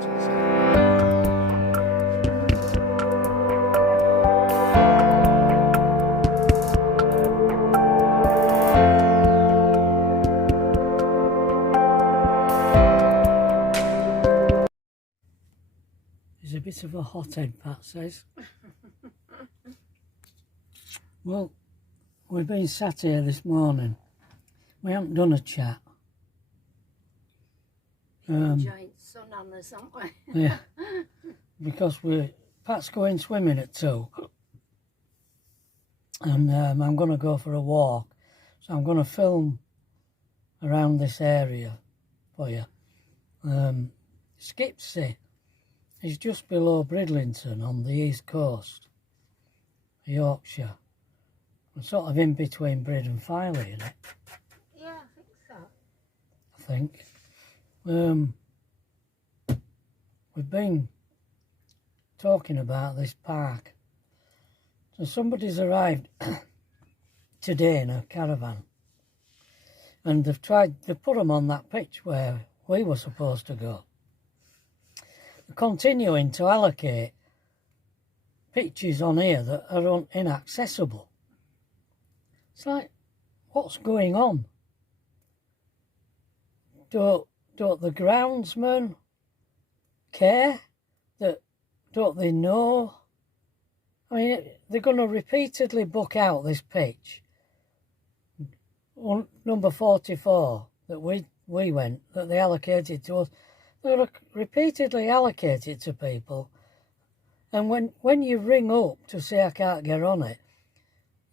He's a bit of a hothead, Pat says. Well, we've been sat here this morning. We haven't done a chat. Enjoying sun on us, aren't we? Yeah, because Pat's going swimming at 2. And I'm going to go for a walk. So I'm going to film around this area for you. Skipsy is just below Bridlington on the east coast, Yorkshire. I'm sort of in between Brid and Filey, isn't it? Yeah, I think so. I think. We've been talking about this park. So somebody's arrived today in a caravan, and they've put them on that pitch where we were supposed to go. They're continuing to allocate pitches on here that are inaccessible. It's like, what's going on? Don't the groundsmen care? Don't they know? I mean, they're going to repeatedly book out this pitch. Number 44 that we went, that they allocated to us. They're going to repeatedly allocate it to people. And when you ring up to say I can't get on it,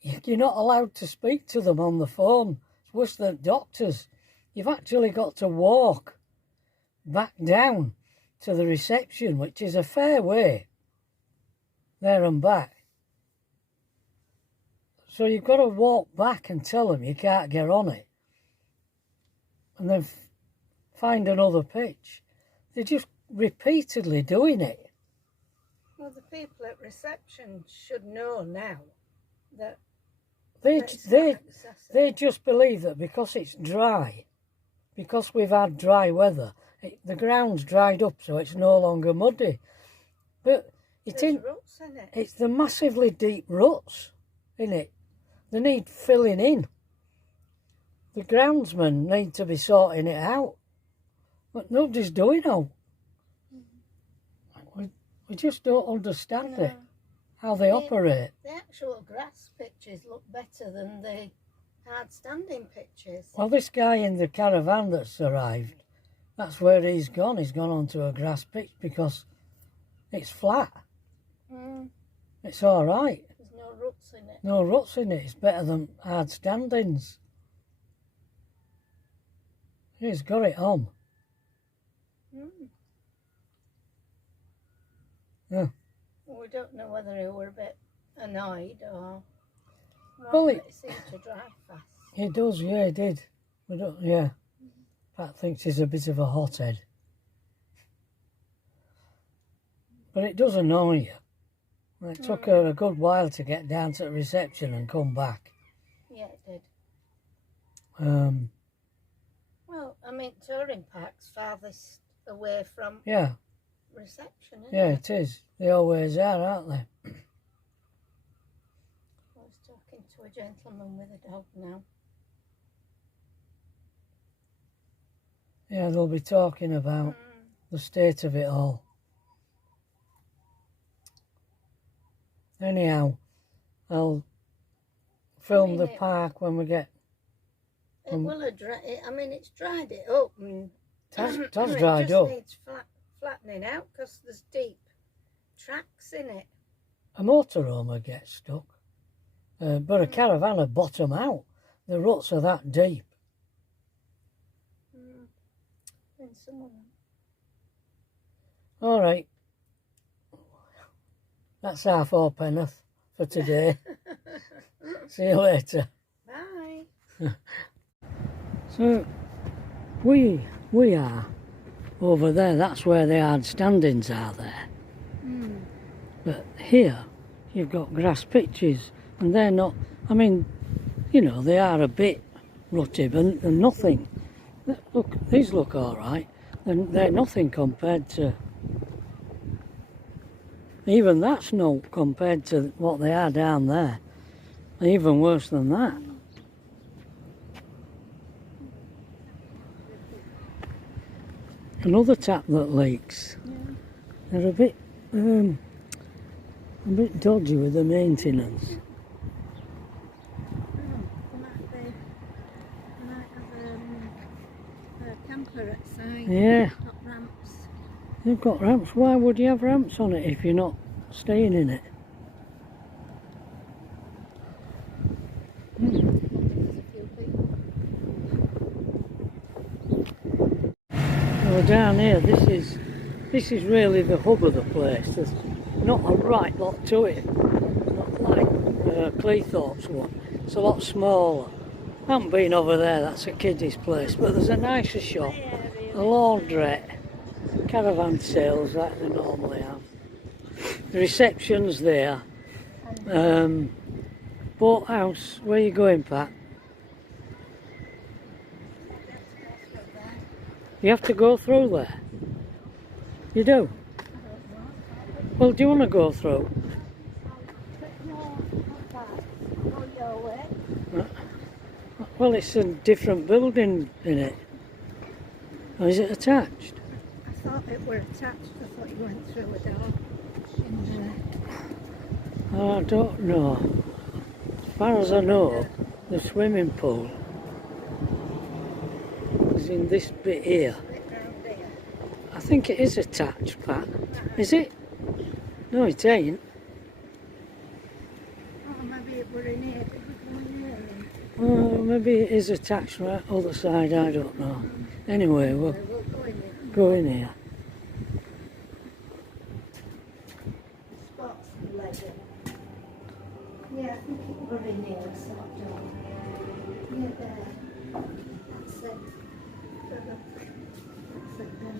you're not allowed to speak to them on the phone. It's worse than doctors. You've actually got to walk back down to the reception, which is a fair way there and back. So you've got to walk back and tell them you can't get on it, and then find another pitch. They're just repeatedly doing it. Well, the people at reception should know now that they just believe that because it's dry, because we've had dry weather, the ground's dried up, so it's no longer muddy. But there's ruts in it. It's the massively deep ruts in it. They need filling in. The groundsmen need to be sorting it out, but nobody's doing it. We just don't understand it, how they operate. The actual grass pitches look better than the hard standing pitches. Well, this guy in the caravan that's arrived, that's where he's gone. He's gone onto a grass pitch because it's flat. It's all right. There's no ruts in it. No ruts in it. It's better than hard standings. He's got it on. Yeah. Well, we don't know whether he were a bit annoyed or... Well, it seemed to drive fast. He does, yeah, he did. Yeah. Pat thinks he's a bit of a hothead. But it does annoy you. It took her a good while to get down to the reception and come back. Yeah, it did. Well, I mean, touring park's farthest away from reception, isn't it is. They always are, aren't they? I was talking to a gentleman with a dog now. Yeah, they'll be talking about the state of it all. Anyhow, I'll film the park when we get... It will have it's dried it up. And it has dried up. It just needs flattening out because there's deep tracks in it. A motorhome gets stuck, but a caravan will bottom out. The ruts are that deep. In some of them. All right. That's half our penneth for today. See you later. Bye. So we are over there. That's where the hard standings are there. But here you've got grass pitches, and they're not. I mean, you know, they are a bit rutty, but they're nothing. Look, these look all right. They're nothing compared to Even that's no compared to what they are down there. Even worse than that. Another tap that leaks. Yeah. They're a bit dodgy with the maintenance. They might have a camper outside. Yeah. Not ramps. They've got ramps. Why would you have ramps on it if you're not staying in it? There's a few people. Well, down here, this is really the hub of the place. There's not a right lot to it. Not like Cleethorpes one. It's a lot smaller. I haven't been over there. That's a kiddie's place. But there's a nicer shop, a laundrette, caravan sales that they normally have. The reception's there. Boathouse. Where are you going, Pat? You have to go through there. You do? Well, do you want to go through? Well, it's a different building in it. Or is it attached? I thought it were attached. I thought you went through a door in there. I don't know. As far as I know, the swimming pool is in this bit here. I think it is attached, Pat. Is it? No, it ain't. Oh, maybe it were in here. Did we go in here then? Well, maybe it is attached right other side, I don't know. Anyway, we'll We'll go in here. go in here. Spots and leather. Yeah, I think it were in here, so I don't. Yeah, there. That's it. That's it then.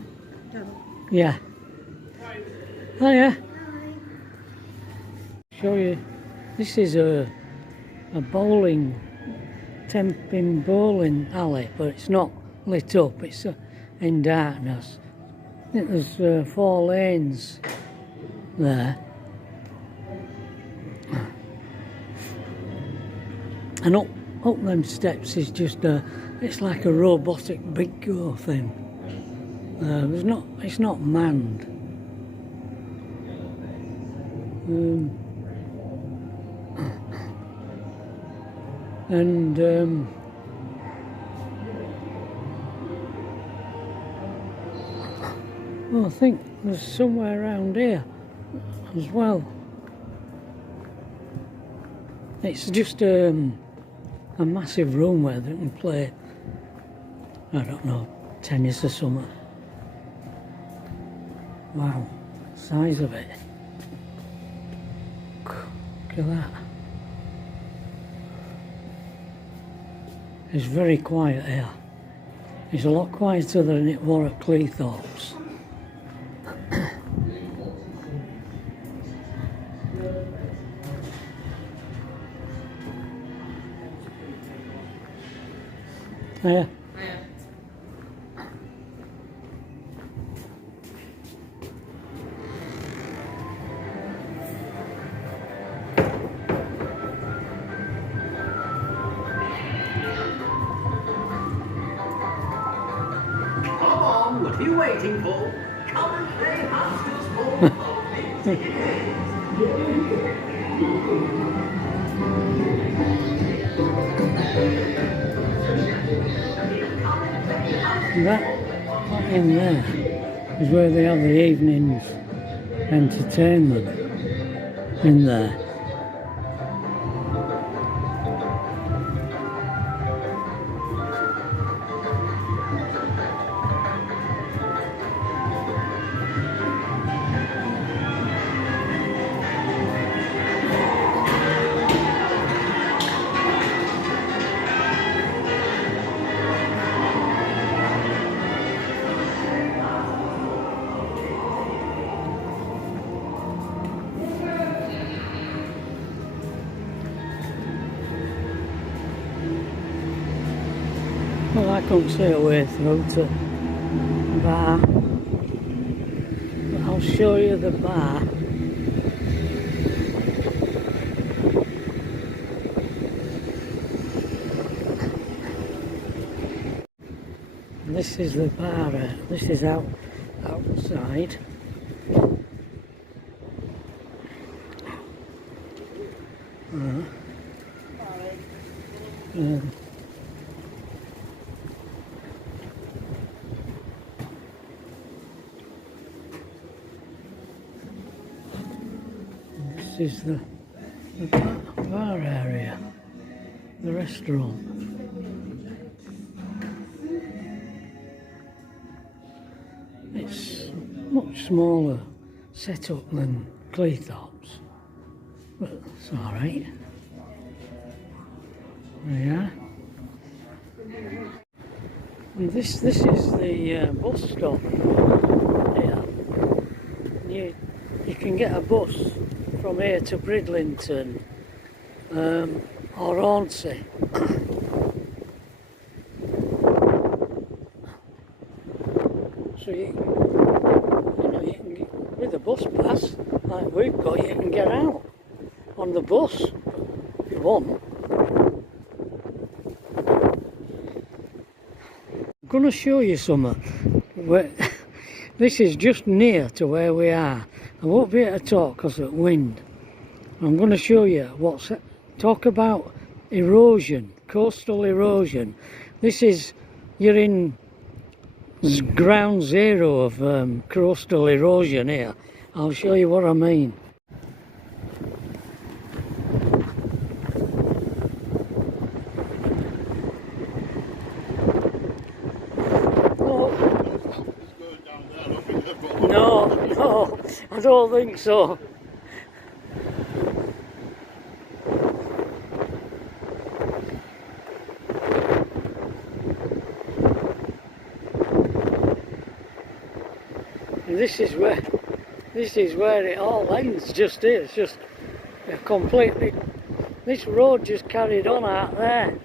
Don't. Yeah. Oh yeah. Hi. Show you. This is a bowling, temping bowling alley, but it's not lit up. It's in darkness. I think there's 4 lanes there. And up them steps is just it's like a robotic big go thing. It's not manned. Well, I think there's somewhere around here as well. It's just a massive room where they can play, I don't know, tennis or something. Wow, size of it. Look at that. It's very quiet here. It's a lot quieter than it was at Cleethorpes. Yeah. Come on, what are you waiting for? Come and play Hamster's Ball. That in there is where they have the evening's entertainment in there. Well, I couldn't see a way through to the bar, but I'll show you the bar this is the bar. This is outside. This is the bar area, the restaurant. It's much smaller setup than Cleethorpes, but it's alright. Yeah. And this is the bus stop here. You can get a bus from here to Bridlington or Hornsey. So you can get, with a bus pass like we've got, you can get out on the bus if you want. I'm going to show you something. This is just near to where we are. I won't be able to talk because of wind. I'm going to show you talk about erosion, coastal erosion. This is, you're in ground zero of coastal erosion here. I'll show you what I mean. No, I don't think so. And this is where it all ends, just here. It's just completely, this road just carried on out there.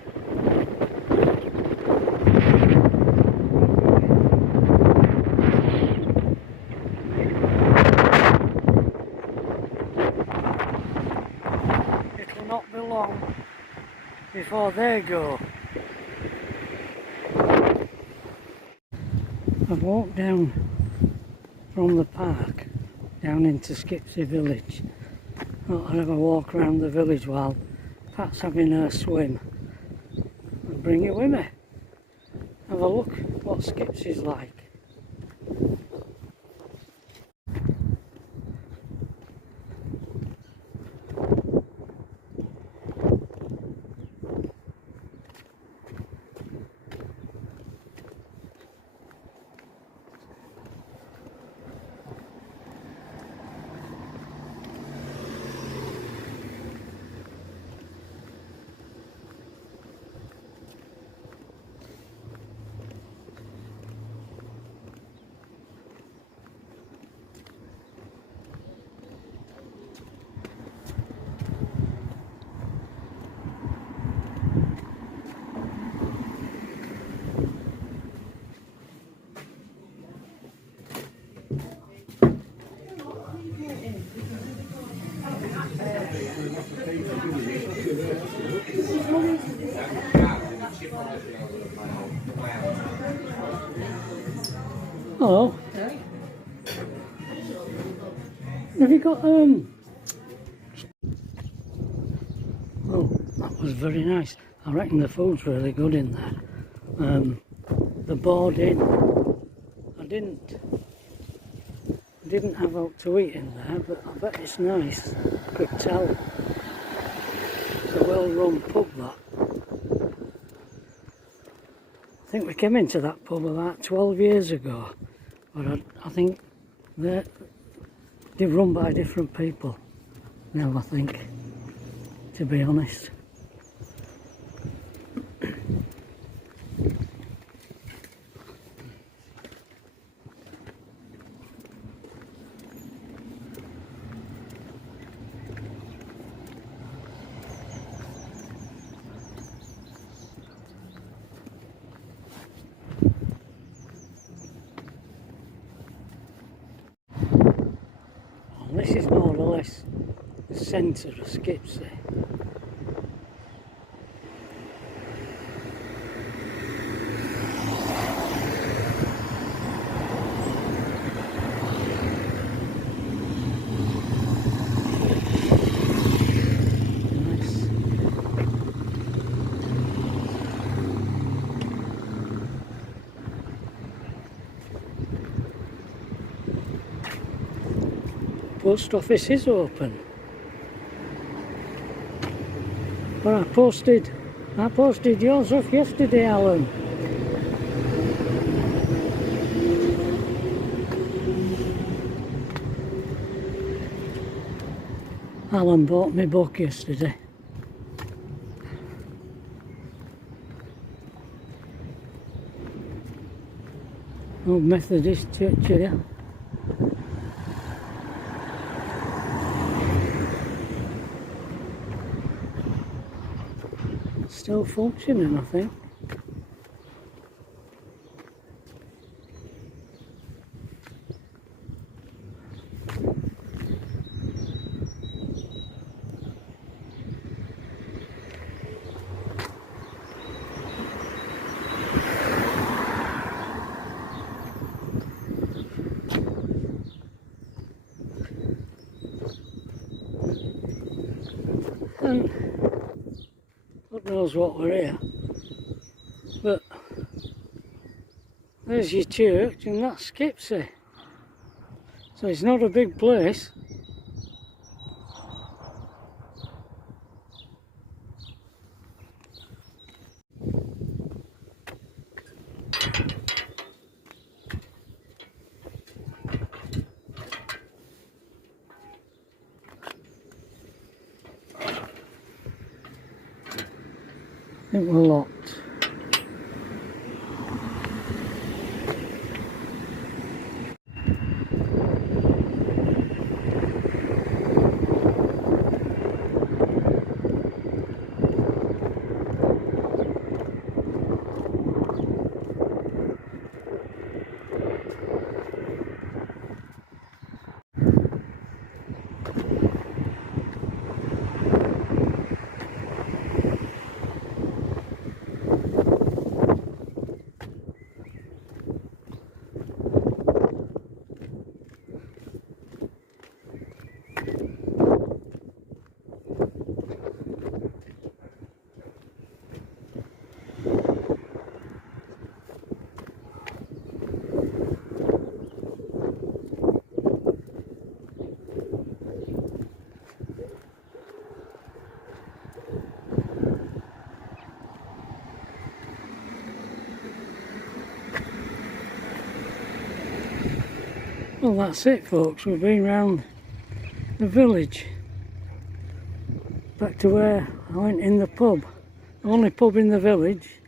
It will not be long before they go. I've walked down from the park down into Skipsy village. Thought I'd have a walk around the village while Pat's having her swim and bring you with me. Have a look what Skipsy's like. Hello. Have you got Oh, that was very nice. I reckon the food's really good in there. The boarding, I didn't have out to eat in there, but I bet it's nice. I could tell. It's a well-run pub, that. I think we came into that pub about 12 years ago, but I think they're run by different people now, I think, to be honest. This is more or less the centre of Skipsy. post office is open. But I posted yours off yesterday, Alan. Alan bought me book yesterday. Old Methodist church here. Still functioning, I think. And God knows what we're here, but there's your church and that's Skipsy. So it's not a big place. I think we're locked. Well, that's it, folks. We've been round the village. Back to where I went in the pub. The only pub in the village.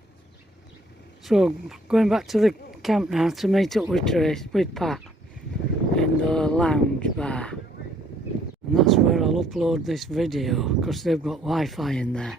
So, going back to the camp now to meet up with Pat in the lounge bar. And that's where I'll upload this video, because they've got Wi-Fi in there.